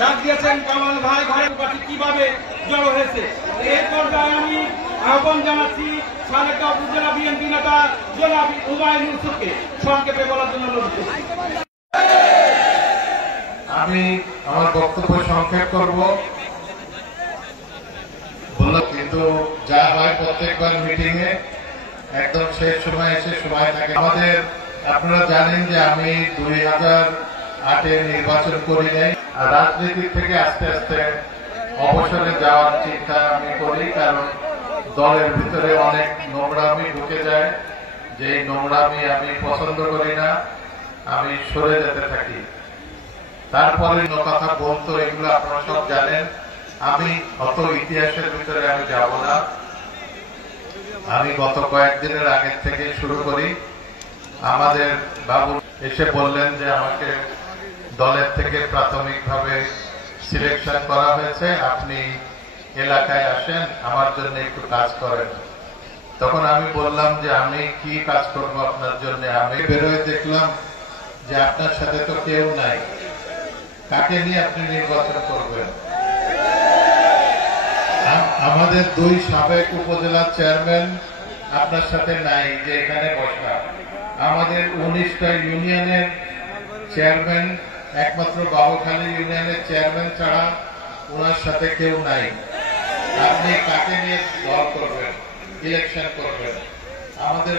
ডাক দিয়েছেন কামাল ভাই ঘরের পাশে কিভাবে জড়ো হয়েছে। এই পর্যায়ে আমি আহ্বান জানাচ্ছি সালেকা উপজেলা বিএনপি নেতা জনাব হুমায়ুন ইউসুফকে সংক্ষেপে বলার জন্য অনুরোধ করছি। আমি আমার বক্তব্য সংক্ষেপ করব, কিন্তু যা হয় প্রত্যেকবার মিটিং এ একদম শেষ সময় এসে সময় থাকে আমাদের। আপনারা জানেন যে আমি 2008-এ নির্বাচন করি নাই, আর রাজনীতি থেকে আস্তে আস্তে অবসরে যাওয়ার চিন্তা আমি করি, কারণ দলের ভিতরে অনেক নোংরামি ঢুকে যায়, যে নোংরামি আমি পছন্দ করি না, আমি সরে যেতে থাকি। তারপরে কথা বলতো, এগুলো আপনারা সব জানেন, আমি অত ইতিহাসের ভিতরে আমি যাব না। আমি গত কয়েকদিনের আগের থেকে শুরু করি। আমাদের বাবু এসে বললেন যে আমাকে দলের থেকে প্রাথমিকভাবে সিলেকশন করা হয়েছে, আপনি এলাকায় আসেন, আমার জন্য একটু কাজ করেন। তখন আমি বললাম যে আমি কি কাজ করব আপনার জন্য। আমি বেরোয় দেখলাম যে আপনার সাথে তো কেউ নাই, কাকে নিয়ে আপনি নির্বাচন করবেন? আমাদের 2 সাবেক উপজেলা চেয়ারম্যান আপনার সাথে নাই, যে এখানে বসা। আমাদের 19টা ইউনিয়নের চেয়ারম্যান, একমাত্র বাবুখালী ইউনিয়নের চেয়ারম্যান ছাড়া ওনার সাথে কেউ নাই। আপনি কাকে নিয়ে দল করবেন, ইলেকশন করবেন? আমাদের